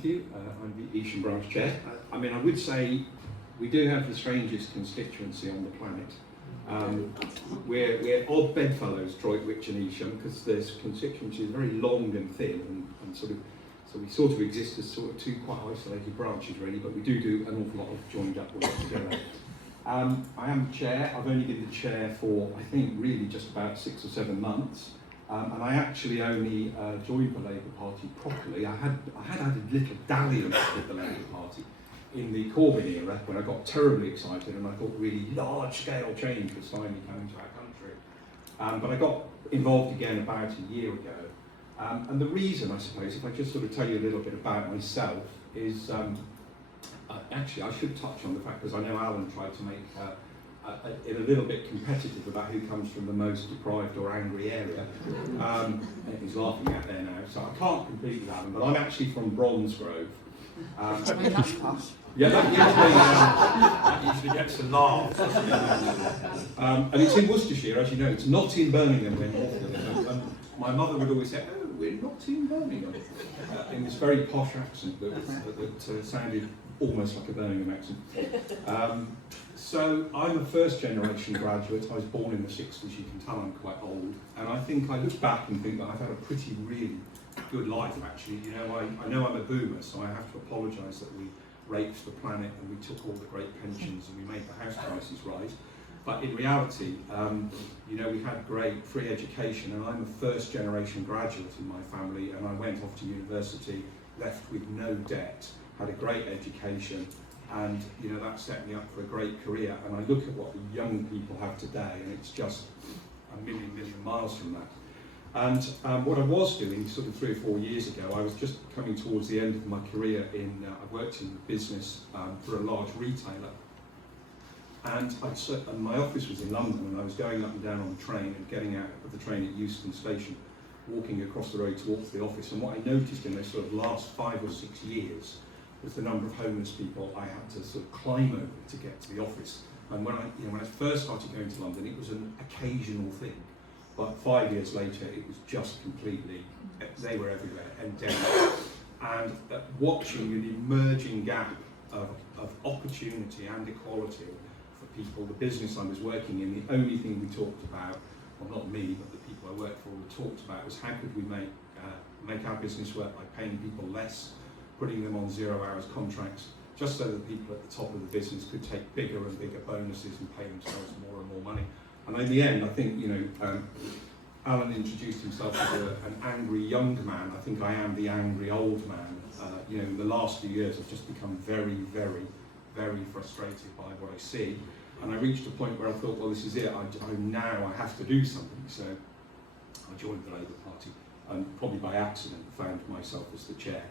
thank you. I'm the Evesham Branch Chair. I mean, I would say we do have the strangest constituency on the planet. We're odd bedfellows, Droitwich and Evesham, because this constituency is very long and thin, and so we sort of exist as sort of two quite isolated branches, really, but we do an awful lot of joined up work together. I am the chair. I've only been the chair for, I think, really just about 6 or 7 months. And I actually only joined the Labour Party properly. I had a little dalliance with the Labour Party in the Corbyn era when I got terribly excited and I thought really large-scale change was finally coming to our country. But I got involved again about a year ago. And the reason, I suppose, if I just sort of tell you a little bit about myself, is actually I should touch on the fact, because I know Alan tried to make it a little bit competitive about who comes from the most deprived or angry area. He's laughing out there now, so I can't compete with Alan, but I'm actually from Bromsgrove. That's posh. Yeah, that usually gets a laugh. And it's in Worcestershire, as you know. It's not in Birmingham anymore. And my mother would always say, "Oh, we're not in Birmingham," in this very posh accent that sounded almost like a Birmingham accent. So I'm a first generation graduate. I was born in the 60s, you can tell I'm quite old. And I think I look back and think that I've had a pretty, really good life, actually. You know, I know I'm a boomer, so I have to apologise that we raped the planet and we took all the great pensions and we made the house prices rise. But in reality, you know, we had great free education, and I'm a first generation graduate in my family, and I went off to university, left with no debt, had a great education, and you know, that set me up for a great career. And I look at what the young people have today, and it's just a million miles from that. And what I was doing sort of 3 or 4 years ago, I was just coming towards the end of my career in, I worked in business for a large retailer. And my office was in London, and I was going up and down on the train and getting out of the train at Euston Station, walking across the road to walk to the office. And what I noticed in those sort of last 5 or 6 years was the number of homeless people I had to sort of climb over to get to the office. And when I first started going to London, it was an occasional thing. But 5 years later, it was just completely, they were everywhere, endemic. And watching an emerging gap of opportunity and equality for people, the business I was working in, the only thing we talked about, well, not me, but the people I worked for, talked about was how could we make our business work by paying people less, putting them on 0 hours contracts, just so that people at the top of the business could take bigger and bigger bonuses and pay themselves more and more money. And in the end, I think, you know, Alan introduced himself as an angry young man. I think I am the angry old man. You know, in the last few years, I've just become very, very, very frustrated by what I see. And I reached a point where I thought, well, this is it. I have to do something. So I joined the Labour Party, and probably by accident found myself as the chair.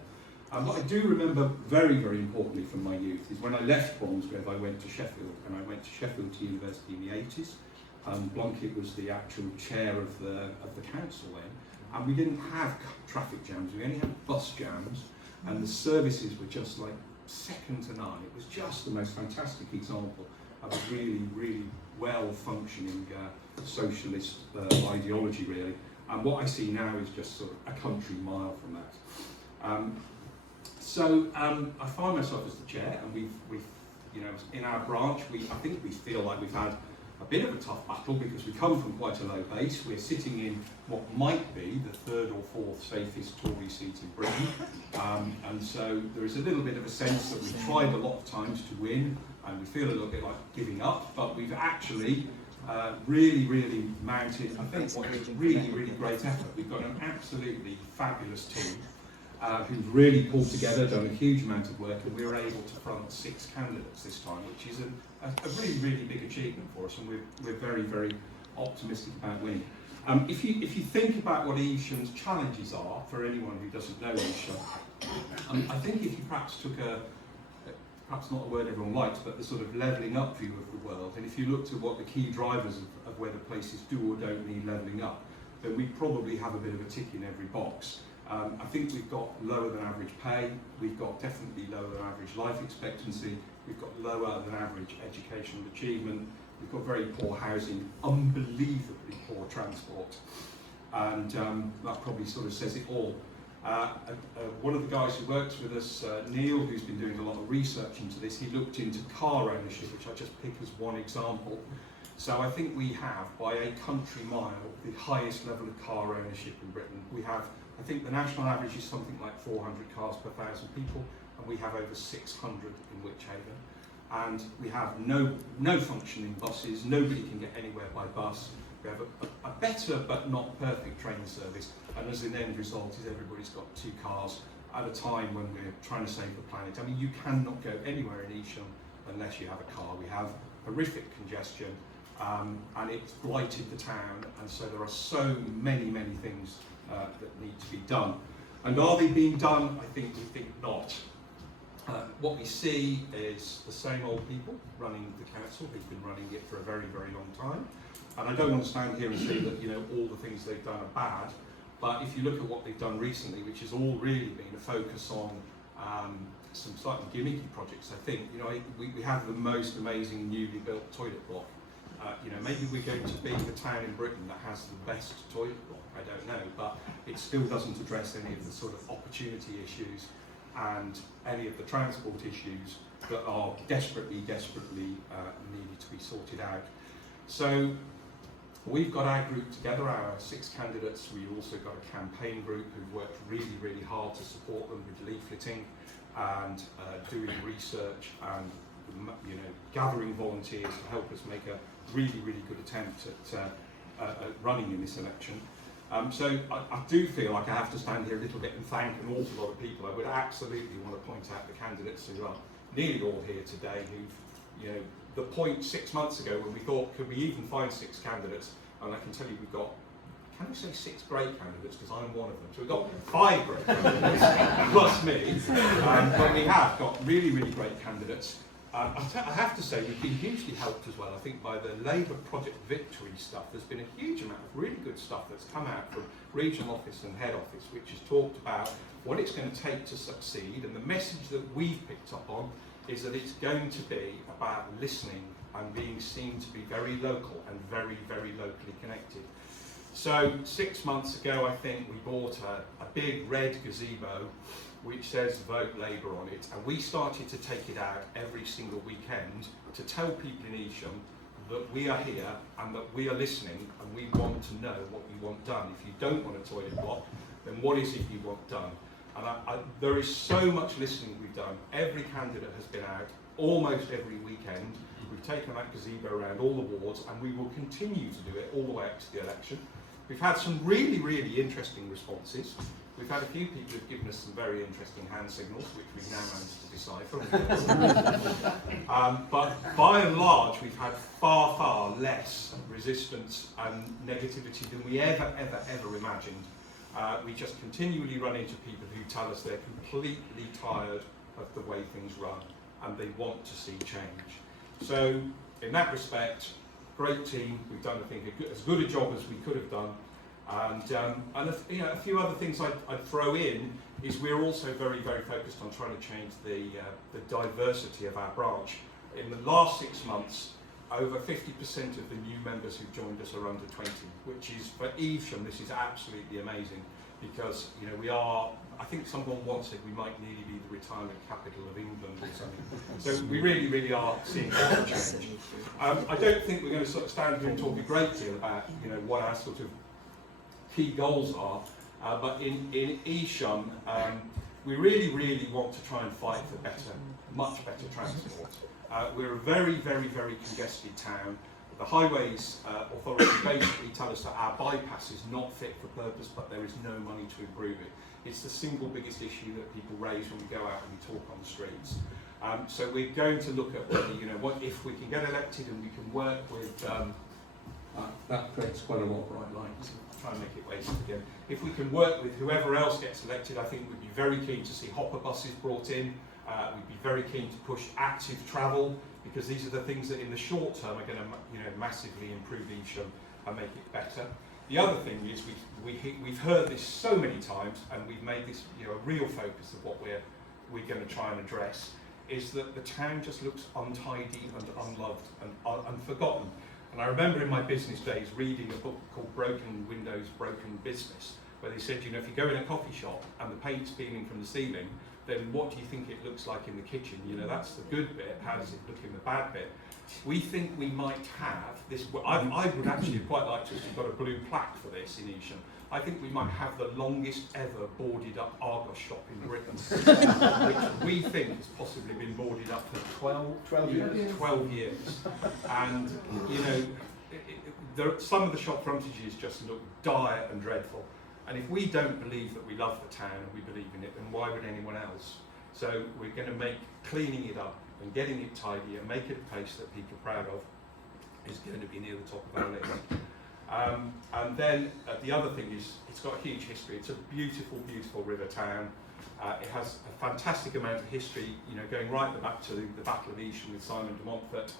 What I do remember very, very importantly from my youth is when I left Bromsgrove, I went to Sheffield, and I went to Sheffield to university in the 80s. Blunkett was the actual chair of the council then, and we didn't have traffic jams, we only had bus jams, and the services were just like second to none. It was just the most fantastic example of a really, really well-functioning socialist ideology, really. And what I see now is just sort of a country mile from that. So I find myself as the chair, and we've you know, in our branch, I think we feel like we've had a bit of a tough battle because we come from quite a low base. We're sitting in what might be the 3rd or 4th safest Tory seat in Britain, and so there is a little bit of a sense that we've tried a lot of times to win, and we feel a little bit like giving up, but we've actually really mounted, I think, what is a really great effort. We've got an absolutely fabulous team who've really pulled together, done a huge amount of work, and we were able to front 6 candidates this time, which is a really big achievement for us, and we're very optimistic about winning. If you think about what Evesham's challenges are, for anyone who doesn't know Evesham, I think if you perhaps took perhaps not a word everyone likes, but the sort of levelling up view of the world, and if you looked at what the key drivers of whether places do or don't need levelling up, then we probably have a bit of a tick in every box. I think we've got lower than average pay, we've got definitely lower than average life expectancy, we've got lower than average educational achievement, we've got very poor housing, unbelievably poor transport, and that probably sort of says it all. One of the guys who works with us, Neil, who's been doing a lot of research into this, he looked into car ownership, which I just pick as one example. So I think we have, by a country mile, the highest level of car ownership in Britain. We have, I think the national average is something like 400 cars per 1,000 people, and we have over 600 in Wychavon. And we have no functioning buses, nobody can get anywhere by bus. We have a better but not perfect train service, and as an end result is everybody's got 2 cars at a time when we're trying to save the planet. I mean, you cannot go anywhere in Evesham unless you have a car. We have horrific congestion, and it's blighted the town, and so there are so many things that need to be done. And are they being done? We think not. What we see is the same old people running the council who've been running it for a very long time. And I don't want to stand here and say that all the things they've done are bad, but if you look at what they've done recently, which has all really been a focus on some slightly gimmicky projects, I think we have the most amazing newly built toilet block. Maybe we're going to be the town in Britain that has the best toilet block, I don't know, but it still doesn't address any of the sort of opportunity issues and any of the transport issues that are desperately needed to be sorted out. So we've got our group together, our 6 candidates. We've also got a campaign group who've worked really hard to support them with leafleting and doing research and gathering volunteers to help us make a really good attempt at running in this election. So I do feel like I have to stand here a little bit and thank an awful lot of people. I would absolutely want to point out the candidates who are nearly all here today, who've, the point 6 months ago when we thought, could we even find 6 candidates? And I can tell you we've got, can we say 6 great candidates, because I'm one of them. So we've got 5 great candidates, plus me, but we have got really great candidates. I have to say we've been hugely helped as well, I think, by the Labour Project Victory stuff. There's been a huge amount of really good stuff that's come out from regional office and head office, which has talked about what it's going to take to succeed, and the message that we've picked up on is that it's going to be about listening and being seen to be very local and very locally connected. So 6 months ago, I think we bought a big red gazebo which says vote Labour on it, and we started to take it out every single weekend to tell people in Evesham that we are here and that we are listening and we want to know what you want done. If you don't want a toilet block, then what is it you want done? And there is so much listening we've done. Every candidate has been out almost every weekend. We've taken that gazebo around all the wards, and we will continue to do it all the way up to the election. We've had some really interesting responses. We've had a few people who've given us some very interesting hand signals, which we've now managed to decipher. But by and large, we've had far less resistance and negativity than we ever imagined. We just continually run into people who tell us they're completely tired of the way things run and they want to see change. So in that respect, great team. We've done, I think, as good a job as we could have done. And a few other things I'd throw in is we're also very focused on trying to change the diversity of our branch. In the last 6 months, over 50% of the new members who've joined us are under 20, which is, for Evesham, this is absolutely amazing, because we are, I think someone once said we might nearly be the retirement capital of England or something. So we really are seeing a change. I don't think we're going to sort of stand here and talk a great deal about what our sort of key goals are, but in Evesham, we really want to try and fight for much better transport. We're a very congested town. The Highways Authority basically tell us that our bypass is not fit for purpose, but there is no money to improve it. It's the single biggest issue that people raise when we go out and we talk on the streets. So we're going to look at whether, what if we can get elected and we can work with, that creates quite a lot of bright lights. Try and make it wait again. If we can work with whoever else gets elected, I think we'd be very keen to see hopper buses brought in. We'd be very keen to push active travel, because these are the things that in the short term are going to massively improve Evesham and make it better. The other thing is we've heard this so many times, and we've made this a real focus of what we're going to try and address, is that the town just looks untidy and unloved and unforgotten. And I remember in my business days reading a book called Broken Windows, Broken Business, where they said, you know, if you go in a coffee shop and the paint's peeling from the ceiling, then what do you think it looks like in the kitchen? You know, that's the good bit. How does it look in the bad bit? We think we might have this. I would actually quite like to have got a blue plaque for this in Evesham. I think we might have the longest ever boarded up Argos shop in Britain, which we think has possibly been boarded up for 12 years. 12 years. And, you know, some of the shop frontages just look dire and dreadful. And if we don't believe that we love the town and we believe in it, then why would anyone else? So we're going to make cleaning it up and getting it tidy and make it a place that people are proud of is going to be near the top of our list. And then the other thing is it's got a huge history. It's a beautiful, beautiful river town. It has a fantastic amount of history, you know, going right back to the Battle of Evesham with Simon de Montfort,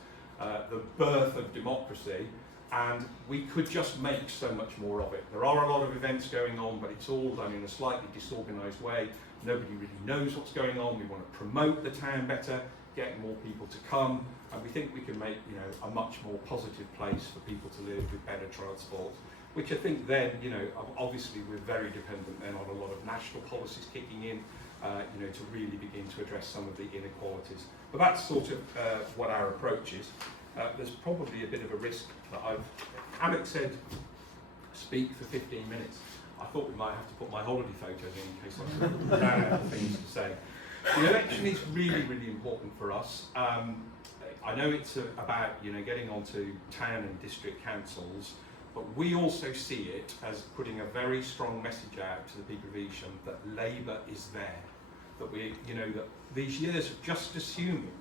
the birth of democracy, and we could just make so much more of it. There are a lot of events going on, but it's all done in a slightly disorganised way. Nobody really knows what's going on. We want to promote the town better, get more people to come, and we think we can make, you know, a much more positive place for people to live with better transport, which I think then, you know, obviously we're very dependent then on a lot of national policies kicking in, you know, to really begin to address some of the inequalities. But that's sort of what our approach is. There's probably a bit of a risk that Alex said, speak for 15 minutes. I thought we might have to put my holiday photos in case I ran out of things to say. The election is really, really important for us. I know it's about, you know, getting onto town and district councils, but we also see it as putting a very strong message out to the people of Evesham that Labour is there. That we, you know, that these years of just assuming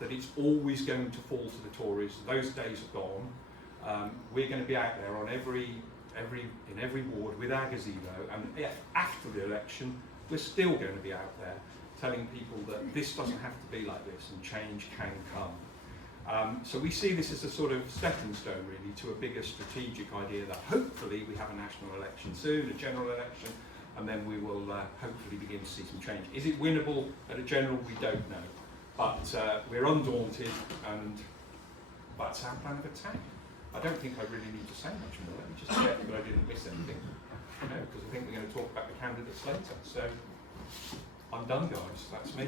that it's always going to fall to the Tories, those days are gone. We're going to be out there on in every ward with our gazebo, and if after the election we're still going to be out there telling people that this doesn't have to be like this and change can come. So we see this as a sort of stepping stone really to a bigger strategic idea that hopefully we have a national election soon, a general election, and then we will hopefully begin to see some change. Is it winnable at a general? We don't know. But we're undaunted, and that's our plan of attack. I don't think I really need to say much more. Let me just check that I didn't miss anything, you know, because I think we're going to talk about the candidates later. So I'm done, guys. That's me.